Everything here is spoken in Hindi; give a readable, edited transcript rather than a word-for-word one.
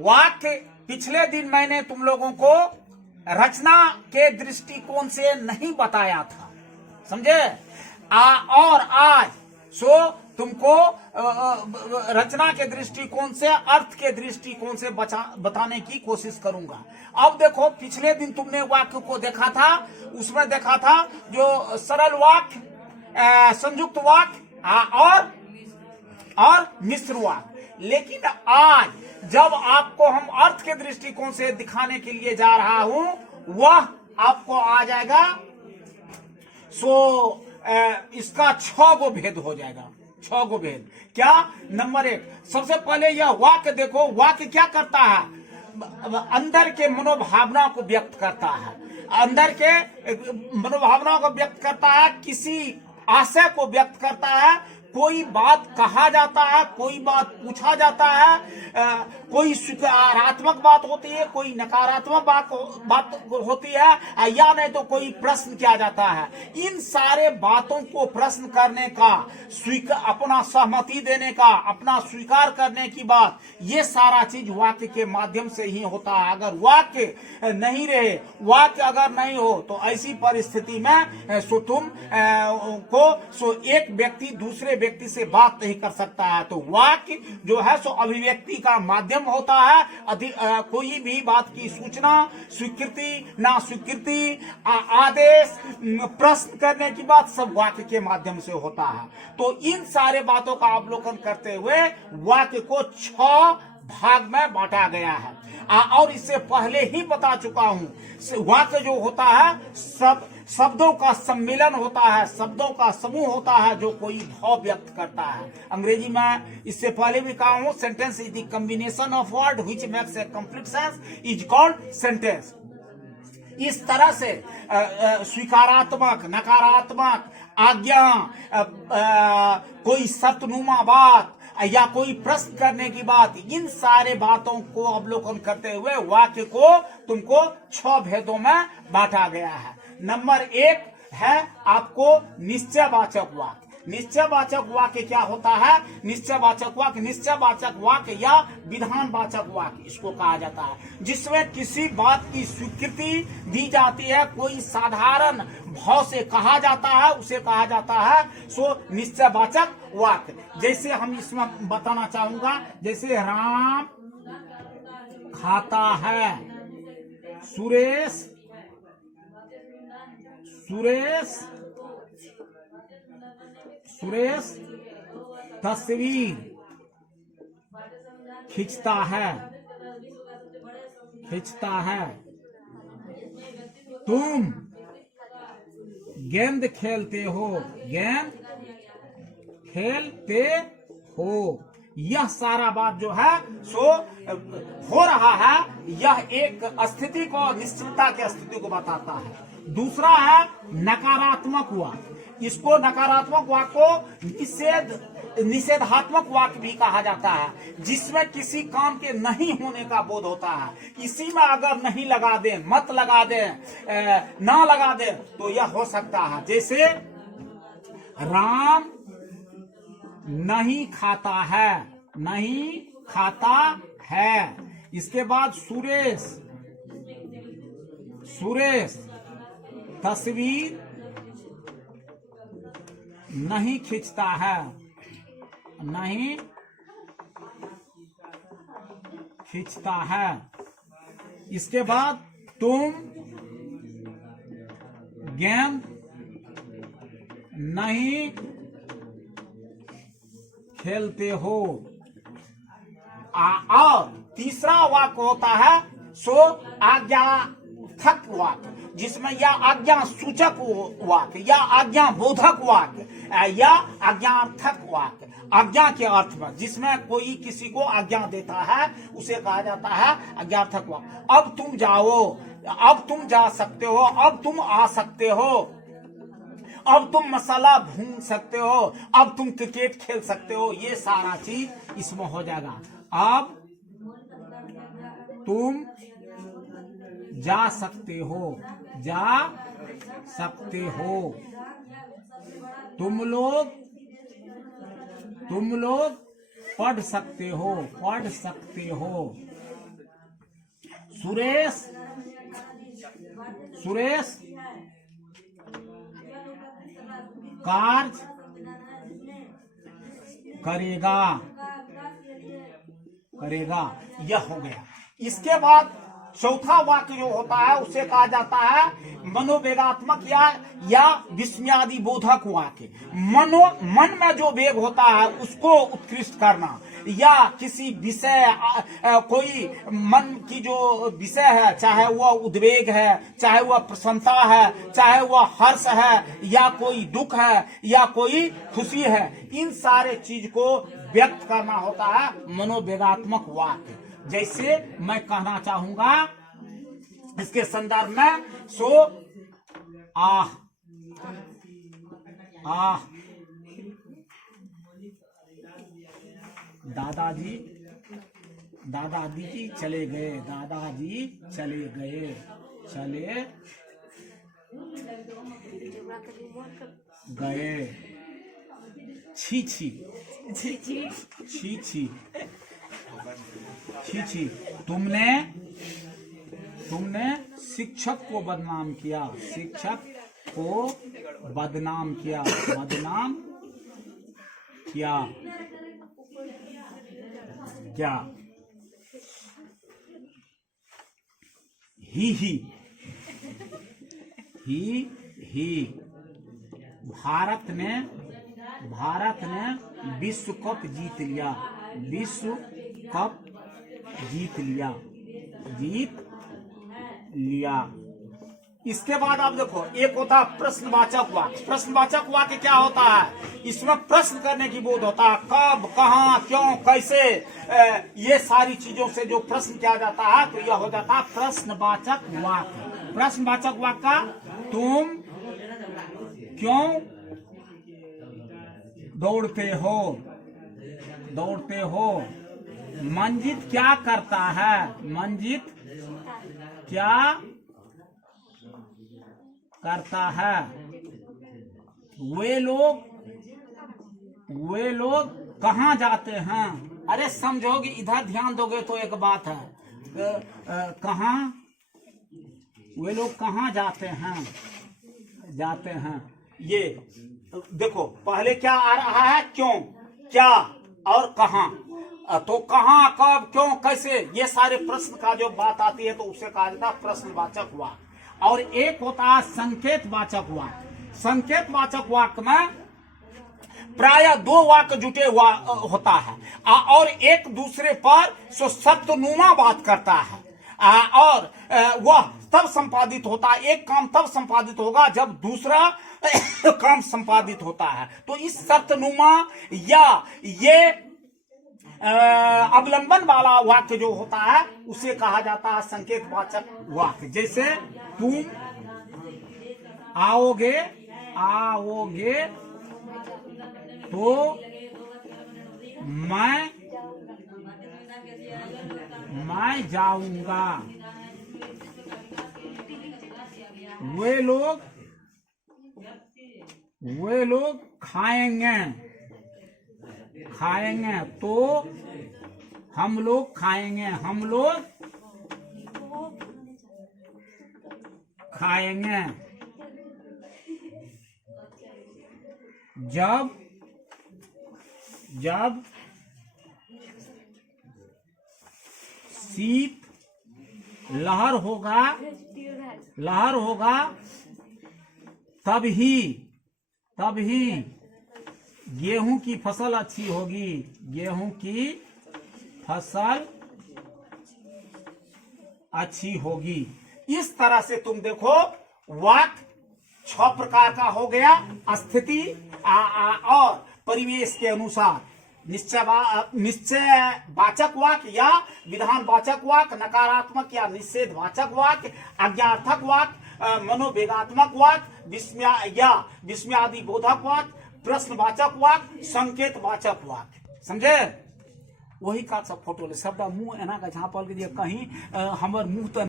वाक्य पिछले दिन मैंने तुम लोगों को रचना के दृष्टिकोण से नहीं बताया था, समझे। और आज तुमको रचना के दृष्टिकोण से, अर्थ के दृष्टिकोण से बताने की कोशिश करूंगा। अब देखो, पिछले दिन तुमने वाक्य को देखा था, उसमें देखा था जो सरल वाक्य, संयुक्त वाक्य और मिश्र वाक्य। लेकिन आज जब आपको हम अर्थ के दृष्टिकोण से दिखाने के लिए जा रहा हूं, वह आपको आ जाएगा। इसका 6 गो भेद हो जाएगा। 6 गो भेद क्या? नंबर 1, सबसे पहले यह वाक्य देखो। वाक्य क्या करता है? अंदर के मनोभावना को व्यक्त करता है, अंदर के मनोभावना को व्यक्त करता है, किसी आशय को व्यक्त करता है। कोई बात कहा जाता है, कोई बात पूछा जाता है, कोई सकारात्मक बात होती है, कोई नकारात्मक बात होती है, या नहीं तो कोई प्रश्न किया जाता है। इन सारे बातों को प्रश्न करने का, अपना सहमति देने का, अपना स्वीकार करने की बात, ये सारा चीज वाक्य के माध्यम से ही होता है। अगर वाक्य नहीं रहे, वाक्य अगर नहीं हो, तो ऐसी परिस्थिति में एक व्यक्ति दूसरे व्यक्ति से बात नहीं कर सकता है। तो वाक्य जो है अभिव्यक्ति का माध्यम होता है। कोई भी बात की सूचना, स्वीकृति, ना स्वीकृति, आदेश, प्रश्न करने की बात सब वाक्य के माध्यम से होता है। तो इन सारे बातों का अवलोकन करते हुए वाक्य को 6 भाग में बांटा गया है। और इससे पहले ही बता चुका हूं, वाक्य जो होता है सब शब्दों का सम्मेलन होता है, शब्दों का समूह होता है जो कोई भाव व्यक्त करता है। अंग्रेजी में इससे पहले भी कहा हूं, sentence is the combination of word which makes a complete sense is called sentence. इस तरह से स्वीकारात्मक, नकारात्मक, आज्ञा, कोई सत्यनुमा बात या कोई प्रश्न करने की बात, इन सारे बातों को अवलोकन करते हुए वाक्य को तुमको 6 भेदों में बांटा गया है। नंबर 1 है आपको निश्चयवाचक वाक्य। निश्चयवाचक वाक्य क्या होता है? निश्चयवाचक वाक्य या विधानवाचक वाक्य इसको कहा जाता है, जिसमें किसी बात की स्वीकृति दी जाती है, कोई साधारण भाव से कहा जाता है, उसे कहा जाता है निश्चयवाचक वाक्य। जैसे हम इसमें बताना चाहूंगा, जैसे राम खाता है, सुरेश तस्वीर खींचता है, तुम गेंद खेलते हो। यह सारा बात जो है हो रहा है, यह एक स्थिति को, निश्चितता की स्थिति को बताता है। दूसरा है नकारात्मक वाक्य। इसको नकारात्मक वाक्य को निषेधात्मक वाक्य भी कहा जाता है, जिसमें किसी काम के नहीं होने का बोध होता है। इसी में अगर नहीं लगा दे, मत लगा दे, ना लगा दे, तो यह हो सकता है। जैसे राम नहीं खाता है। इसके बाद सुरेश तस्वीर नहीं खींचता है। इसके बाद तुम गेंद नहीं खेलते हो। और तीसरा वाक्य होता है आज्ञार्थक वाक्य, जिसमें या आज्ञा सूचक वाक्य या आज्ञा बोधक वाक्य या आज्ञार्थक वाक्य, आज्ञा के अर्थ में, जिसमें कोई किसी को आज्ञा देता है, उसे कहा जाता है आज्ञार्थक वाक्य। अब तुम जाओ, अब तुम जा सकते हो, अब तुम आ सकते हो, अब तुम मसाला भून सकते हो, अब तुम क्रिकेट खेल सकते हो। ये सारा चीज इसमें हो जाएगा। अब तुम जा सकते हो, तुम लोग पढ़ सकते हो, सुरेश सुरेश कार्य करेगा करेगा, यह हो गया। इसके बाद चौथा वाक्य जो होता है उसे कहा जाता है मनोवेगात्मक या विस्मयादि बोधक वाक्य। मन में जो वेग होता है उसको उत्कृष्ट करना, या किसी विषय कोई मन की जो विषय है, चाहे वह उद्वेग है, चाहे वह प्रसन्नता है, चाहे वह हर्ष है, या कोई दुख है, या कोई खुशी है, इन सारे चीज को व्यक्त करना होता है मनोवेगात्मक वाक्य। जैसे मैं कहना चाहूंगा इसके संदर्भ में, सो आह आह दादाजी दादाजी चले गए, दादाजी चले गए, चले गए, छी छी छी छी छी छी छी, तुमने शिक्षक को बदनाम किया, शिक्षक को बदनाम किया, बदनाम किया क्या, ही भारत ने विश्व कप जीत लिया, विश्व कप जीत लिया। इसके बाद आप देखो, एक होता है प्रश्नवाचक वाक्य। प्रश्नवाचक वाक्य क्या होता है? इसमें प्रश्न करने की बोध होता है, कब, कहाँ, क्यों, कैसे, ये सारी चीजों से जो प्रश्न किया जाता है तो यह हो जाता है प्रश्नवाचक वाक्य। प्रश्नवाचक वाक्य का तुम क्यों दौड़ते हो, मंजित क्या करता है, मंजित क्या करता है, वे लोग कहाँ जाते हैं। अरे समझोगे, इधर ध्यान दोगे तो एक बात है, कहाँ, वे लोग कहाँ जाते हैं। ये देखो, पहले क्या आ रहा है, क्यों, क्या और कहाँ। तो कहाँ, कब, क्यों, कैसे, ये सारे प्रश्न का जो बात आती है तो उसे कहा जाता है प्रश्नवाचक वाक्य। और एक होता है संकेतवाचक वाक्य। संकेतवाचक वाक्य में प्राय दो वाक्य जुटे होता है और एक दूसरे पर सत्नुमा बात करता है, और वह तब संपादित होता है, एक काम तब संपादित होगा जब दूसरा काम संपादित होता है। तो इस सत्नुमा या ये अवलंबन वाला वाक्य जो होता है उसे कहा जाता है संकेतवाचक वाक्य। जैसे तुम आओगे तो मैं जाऊंगा, वे लोग खाएंगे तो हम लोग खाएंगे, जब शीत लहर होगा तभी गेहूं की फसल अच्छी होगी, गेहूं की फसल अच्छी होगी। इस तरह से तुम देखो वाक्य 6 प्रकार का हो गया, स्थिति और परिवेश के अनुसार निश्चयवाचक वाक्य या विधानवाचक वाक्य, नकारात्मक या निषेधवाचक वाक्य, आज्ञार्थक वाक्य, मनोवेगात्मक वाक्य, विस्मयादि बोधक वाक्य, प्रश्नवाचक वाक्य, संकेतवाचक वाक्य। समझे? वही का सब फोटो ले, सब मुंह एना का झाँपल के कहीं हमर मुंह तो